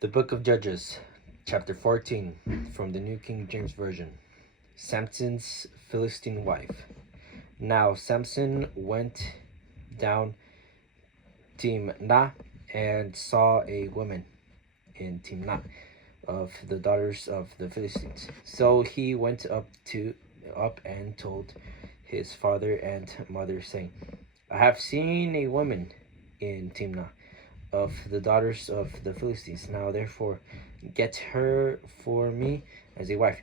The Book of Judges, chapter 14, from the New King James Version. Samson's Philistine wife. Now Samson went down Timnah and saw a woman in Timnah of the daughters of the Philistines. So he went up and told his father and mother, saying, I have seen a woman in Timnah of the daughters of the Philistines. Now therefore get her for me as a wife.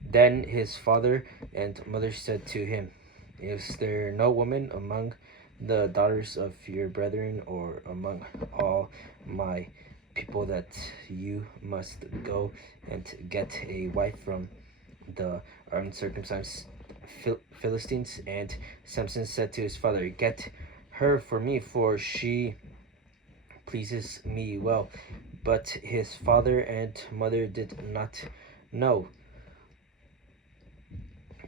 Then his father and mother said to him, Is there no woman among the daughters of your brethren or among all my people that you must go and get a wife from the uncircumcised Philistines? And Samson said to his father, Get her for me, for she pleases me well. But his father and mother did not know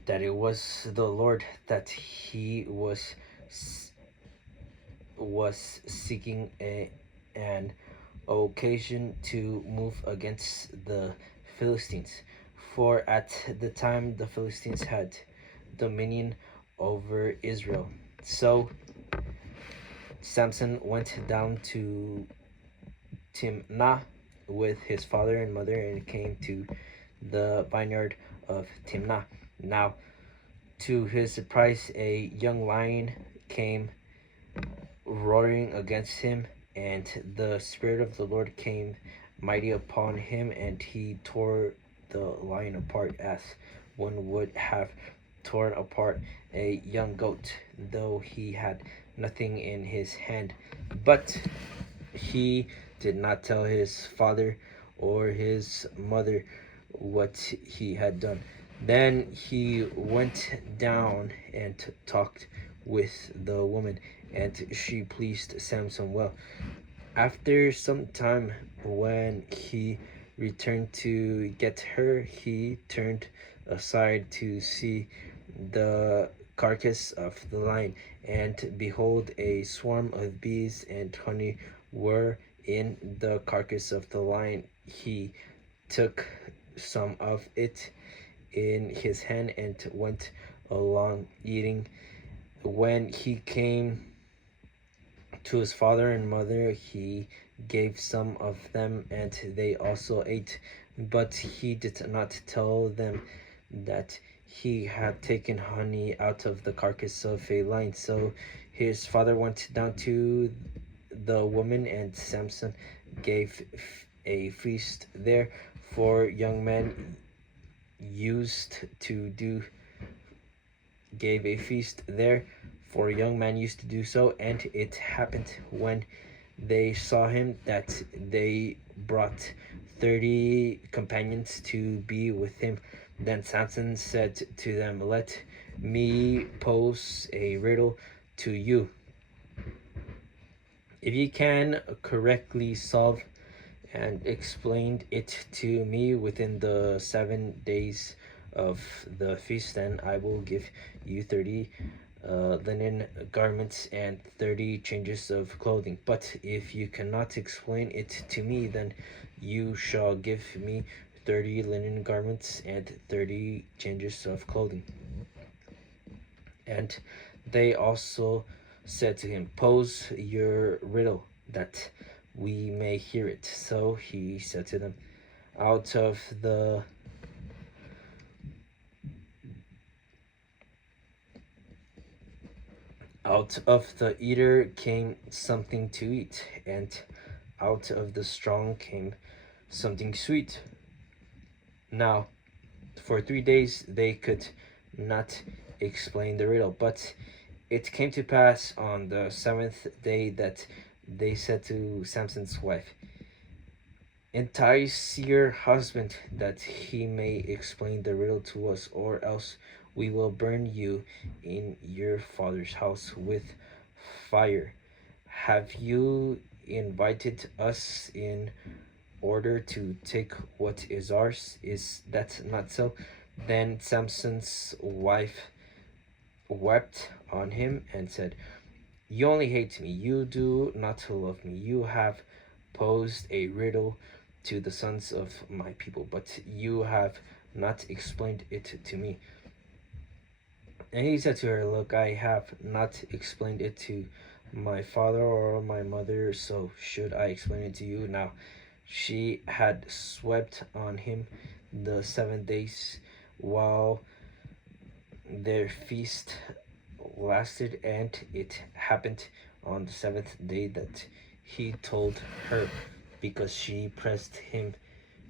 that it was the Lord that he was seeking an occasion to move against the Philistines. For at the time the Philistines had dominion over Israel. So Samson went down to Timnah with his father and mother and came to the vineyard of Timnah. Now, to his surprise, a young lion came roaring against him, and the Spirit of the Lord came mighty upon him, and he tore the lion apart as one would have torn apart a young goat, though he had nothing in his hand. But he did not tell his father or his mother what he had done. Then he went down and talked with the woman, and she pleased Samson well. After some time, when he returned to get her, he turned aside to see the carcass of the lion, and behold, a swarm of bees and honey were in the carcass of the lion. He took some of it in his hand and went along eating. When he came to his father and mother, he gave some of them, and they also ate. But he did not tell them that he had taken honey out of the carcass of a lion. So his father went down to the woman, and Samson gave a feast there, for young men used to do gave a feast there, for young man used to do so. And it happened, when they saw him, that they brought 30 companions to be with him. Then Samson said to them, Let me pose a riddle to you. If you can correctly solve and explain it to me within the 7 days of the feast, then I will give you 30 linen garments and 30 changes of clothing. But if you cannot explain it to me, then you shall give me 30 linen garments and 30 changes of clothing. And they also said to him, Pose your riddle, that we may hear it. So he said to them, Out of the eater came something to eat, and out of the strong came something sweet. Now, for 3 days they could not explain the riddle, but it came to pass on the 7th day that they said to Samson's wife, Entice your husband, that he may explain the riddle to us, or else we will burn you in your father's house with fire. Have you invited us in order to take what is ours? Is that not so? Then Samson's wife wept on him and said, You only hate me. You do not love me. You have posed a riddle to the sons of my people, but you have not explained it to me. And he said to her, Look, I have not explained it to my father or my mother, so should I explain it to you? Now, she had swept on him the 7 days while their feast lasted, and it happened on the seventh day that he told her, because she pressed him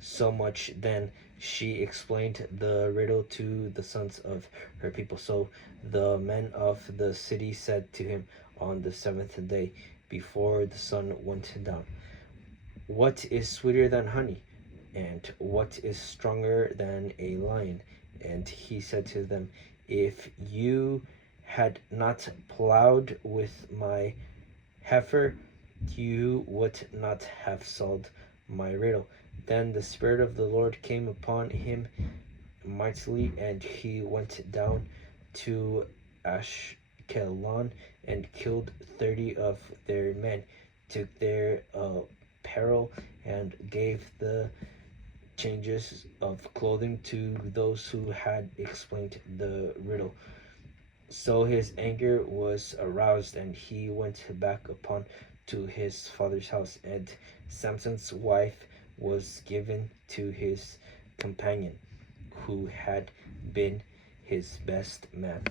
so much. Then she explained the riddle to the sons of her people. So the men of the city said to him on the seventh day, before the sun went down, What is sweeter than honey? And what is stronger than a lion? And he said to them, If you had not plowed with my heifer, you would not have solved my riddle. Then the Spirit of the Lord came upon him mightily, and he went down to Ashkelon and killed 30 of their men, took their apparel, and gave the changes of clothing to those who had explained the riddle. So his anger was aroused, and he went back upon to his father's house, and Samson's wife was given to his companion, who had been his best man.